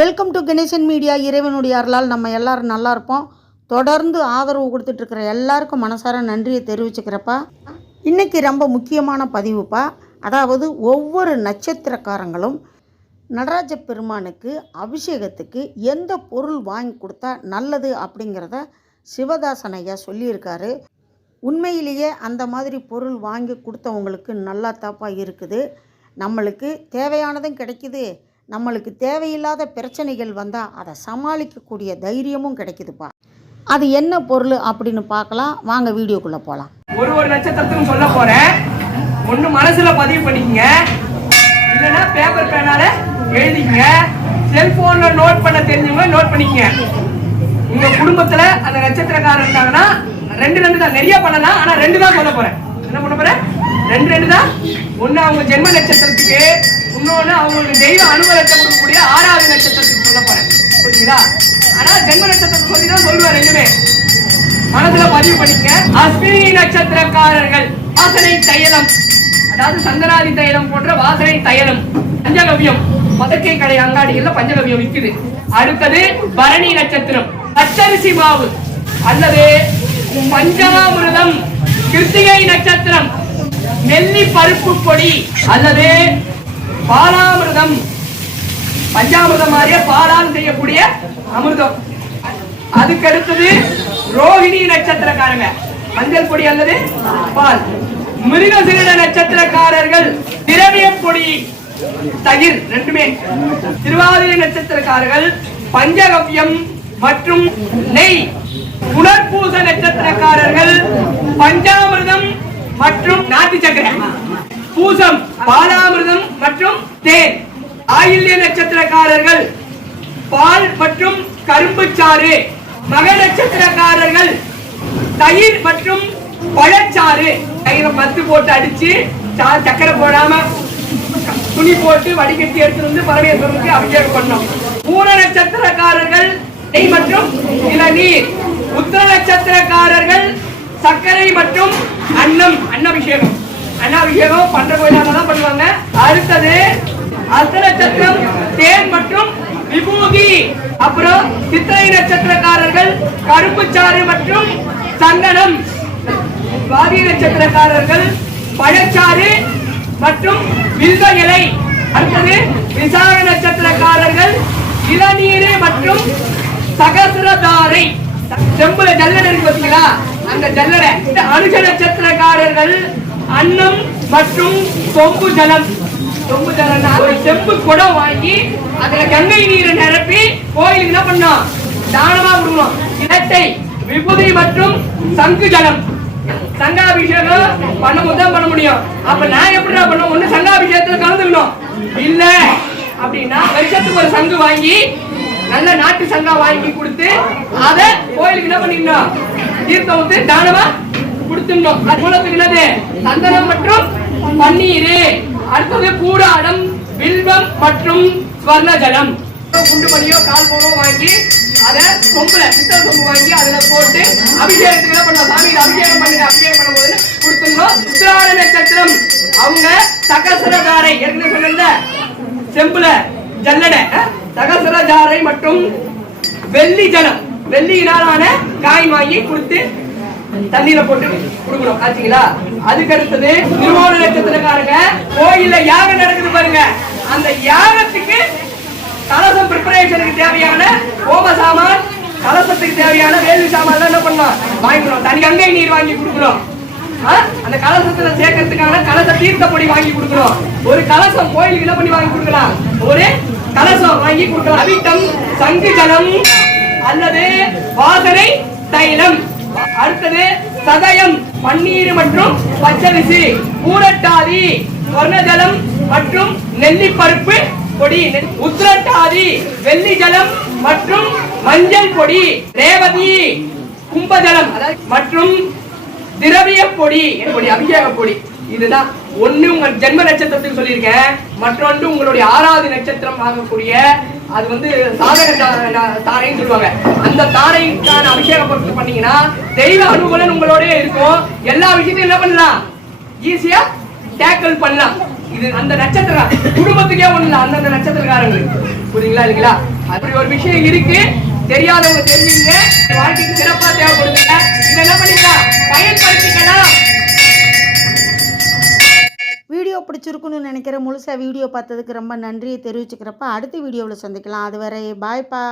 Welcome to Ganesan media. இறைவனுடைய அருளால் நம்ம எல்லாரும் நல்லா இருப்போம். தொடர்ந்து ஆதரவு கொடுத்துட்ருக்கிற எல்லாருக்கும் மனசார நன்றியை தெரிவிச்சுக்கிறப்பா. இன்றைக்கி ரொம்ப முக்கியமான பதிவுப்பா. அதாவது ஒவ்வொரு நட்சத்திரக்காரங்களும் நடராஜ பெருமானுக்கு அபிஷேகத்துக்கு எந்த பொருள் வாங்கி கொடுத்தா நல்லது அப்படிங்கிறத சிவதாசன் ஐயா சொல்லியிருக்காரு. உண்மையிலேயே அந்த மாதிரி பொருள் வாங்கி கொடுத்தவங்களுக்கு நல்லா தாப்பா இருக்குது. நம்மளுக்கு தேவையானதும் கிடைக்குது, நம்மளுக்கு தேவையில்லாத பிரச்சனைகள் வந்தால் அதை சமாளிக்கக்கூடிய தைரியமும் கிடைக்குதுப்பா. அது என்ன பொருள் அப்படின்னு பார்க்கலாம் வாங்க, வீடியோக்குள்ளே போகலாம். ஒரு நட்சத்திரத்துக்கும் சொல்ல போகிறேன். ஒன்று மனசில் பதிவு பண்ணிக்கங்க, இல்லைன்னா பேப்பர் பேனால எழுதிங்க, செல்ஃபோனில் நோட் பண்ண தெரிஞ்சவங்க நோட் பண்ணிக்கங்க. உங்கள் குடும்பத்தில் அந்த நட்சத்திரக்காரர் இருந்தாங்கன்னா ரெண்டு தான், நிறைய பண்ணலாம், ஆனால் 2 தான் சொல்ல போகிறேன். என்ன பண்ண போகிறேன்? 2 தான். ஒன்று அவங்க ஜென்ம நட்சத்திரத்துக்கு, இன்னொன்று அவங்களுக்கு தெய்வ அனுபவத்தை கொடுக்கக்கூடிய 6வது நட்சத்திரத்துக்கு சொல்ல போறேன். புரியுங்களா? ஆனா ஜென்ம நட்சத்திரத்தை சொல்லி தான் சொல்லுவேன். 2மே மனசுல பதிவு பண்ணிக்க. அஸ்வினி நட்சத்திரக்காரர்கள் வாசனை தைலம், அதாவது சந்தனாதி தைலம் போன்ற வாசனை தைலம், பஞ்சகவியம், மதக்கை கடை அங்காடிகள்ல பஞ்சகவியம் விற்குது. அடுத்தது பரணி நட்சத்திரம், பச்சரிசி மாவு அல்லது பஞ்சாமிர்தம். கிருத்திகை நட்சத்திரம், நெல்லி பருப்பு பொடி அல்லது பாலாமிர்தம். பஞ்சாமிர்தம் மாதிரியே பாலால் செய்யக்கூடிய அமிர்தம். அதுக்கு அடுத்தது ரோஹிணி நட்சத்திரக்காரங்க, மஞ்சள் பொடி அல்லது பால். மிருகசீரிட நட்சத்திரக்காரர்கள் திரவியம் பொடி, தயிர், 2மே. திருவாதிரை நட்சத்திரக்காரர்கள் பஞ்சகவ்யம் மற்றும் நெய். புனர்பூச நட்சத்திரக்காரர்கள் பஞ்சாமிர்தம் மற்றும் நாட்டு சக்கரை. பூசம் பாலாமிர்தம் மற்றும் தேன். ஆயில்ய நட்சத்திரக்காரர்கள் பால் மற்றும் கரும்பு சாறு. மக நட்சத்திரக்காரர்கள் தயிர் மற்றும் பழச்சாறு. தயிரை மத்து போட்டு அடிச்சு சக்கரை போடாம துணி போட்டு வடிகட்டி எடுத்து வந்து பரமேஸ்வரனுக்கு அபிஷேகம் பண்ணோம். பூர நட்சத்திரக்காரர்கள் நெய் மற்றும் இளநீர். உத்திர நட்சத்திரக்காரர்கள் சர்க்கரை மற்றும் அன்னம், அன்னாபிஷேகம். அன்னாபிஷேகம் பண்ற கோயிலாக தான் பண்ணுவாங்க. அடுத்தது அஸ்த நட்சத்திரம் தேன் மற்றும் விபூதி. அப்புறம் சித்திரை நட்சத்திரக்காரர்கள் கரும்பு சாறு மற்றும் சந்தனம். சுவாதி நட்சத்திரக்காரர்கள் பழச்சாறு மற்றும் வில்வ இலை. அடுத்தது விசாக நட்சத்திரக்காரர்கள் இளநீர் மற்றும் சகசிரதாரை. செம்புல ஜல்லடை இருக்கு பார்த்தீங்களா, அந்த ஜல்லடை. அனுஷ நட்சத்திரக்காரர்கள் அன்னம் மற்றும் சொம்பு ஜலம். சொம்பு ஜலம் ஒரு செம்பு குடம் வாங்கி அதுல கங்கை நீரை நிரப்பி கோயிலுக்கு என்ன பண்ணோம், தானமா கொடுக்கணும். இரட்டை விபூதி மற்றும் சங்கு ஜலம். சங்காபிஷேகம் பண்ணும்போது தான் பண்ண முடியும். அப்ப நான் எப்படி பண்ணுவோம்? ஒண்ணு சங்காபிஷேகத்துல கலந்துக்கணும், இல்ல அப்படின்னா வருஷத்துக்கு ஒரு சங்கு வாங்கி நல்ல நாட்டு சங்கா வாங்கி கொடுத்து அத கோயிலுக்கு என்ன பண்ணிக்கணும், தீர்த்தம் வந்து தானமா கொடுத்துடணும். அது மூலத்துக்கு என்னது, சந்தனம் மற்றும் பன்னீர். அடுத்தது கூடாடம், வில்வம் மற்றும் ஸ்வர்ண ஜலம். குண்டு மணியோ கால் போனோ வாங்கி அதை சொம்புல பித்தளை சொம்பு வாங்கி அதுல போட்டு அபிஷேகத்துக்கு என்ன பண்ணோம், சாமிக்கு அபிஷேகம் பண்ணும் போது கொடுத்துடணும். உத்திராட நட்சத்திரம் அவங்க சகசிரதாரை, ஏற்கனவே சொன்ன செம்புல ஜல்லடை, சகசிரதாரை மற்றும் வெள்ளி ஜலம், வெள்ளியினாலான காய் வாங்கி கொடுத்து தண்ணீரை போட்டு கொடுக்கணும். ஆச்சுங்களா? அதுக்கு அடுத்தது திருவோண நட்சத்திரக்காரங்க கோயில்ல யாகம் நடக்குது பாருங்க, அந்த யாகத்துக்கு கலசம் பிரிப்பரேஷனுக்கு தேவையான ஹோம சாமான், கலசத்துக்கு தேவையான வேள்வி சாமான் என்ன பண்ணணும், வாங்கிக்கணும். தனி கங்கை நீர் வாங்கி கொடுக்கணும். அந்த கலசத்துல சேர்க்கறதுக்கான கலச தீர்த்த பொடி வாங்கி கொடுக்கணும். ஒரு கலசம் கோயிலுக்கு என்ன பண்ணி வாங்கி கொடுக்கலாம், ஒரு கலசம் வாங்கி கொடுக்கலாம். அவிட்டம், சங்கு ஜலம் அல்லது வாசனை தைலம். அடுத்தது சதயம், பன்னீர் மற்றும் பச்சரிசி. பூரட்டாதி, ஸ்வர்ணஜலம் மற்றும் நெல்லி பருப்பு பொடி. உத்திரட்டாதி, வெள்ளி ஜலம் மற்றும் மஞ்சள் பொடி. ரேவதி, கும்பஜலம் மற்றும் திரவிய பொடி, அபிஷேக பொடி. இதுதான் ஒண்ணு உங்க ஜென்ம நட்சத்திரத்துக்கு சொல்லியிருக்கேன். மற்றொன்று உங்களுடைய 6வது நட்சத்திரம் ஆகக்கூடிய, அது வந்து சாதக தாரைன்னு சொல்லுவாங்க. அந்த தாரைக்கான அபிஷேகம் பண்ணீங்கன்னா தெய்வ அனுகூலம் உங்களோட இருக்கும். எல்லா விஷயத்தையும் என்ன பண்ணலாம், ஈஸியா டேக்கிள் பண்ணலாம். இது அந்த நட்சத்திரம் குடும்பத்துக்கே ஒண்ணு இல்ல, அந்தந்த நட்சத்திரக்காரங்களுக்கு புரியுங்களா இல்லைங்களா? அப்படி ஒரு விஷயம் இருக்கு, தெரியாதவங்க தெரிஞ்சுங்க, வாழ்க்கைக்கு சிறப்பா தேவைப்படுதுங்க. இதை என்ன பண்ணிக்கலாம், பயன்படுத்திக்கலாம். வீடியோ பிடிச்சிருக்குன்னு நினைக்கிற முழுசாக வீடியோ பார்த்ததுக்கு ரொம்ப நன்றியை தெரிவிச்சுக்கிறப்ப அடுத்த வீடியோவில் சந்திக்கலாம். அது வரை பாய்ப்பா.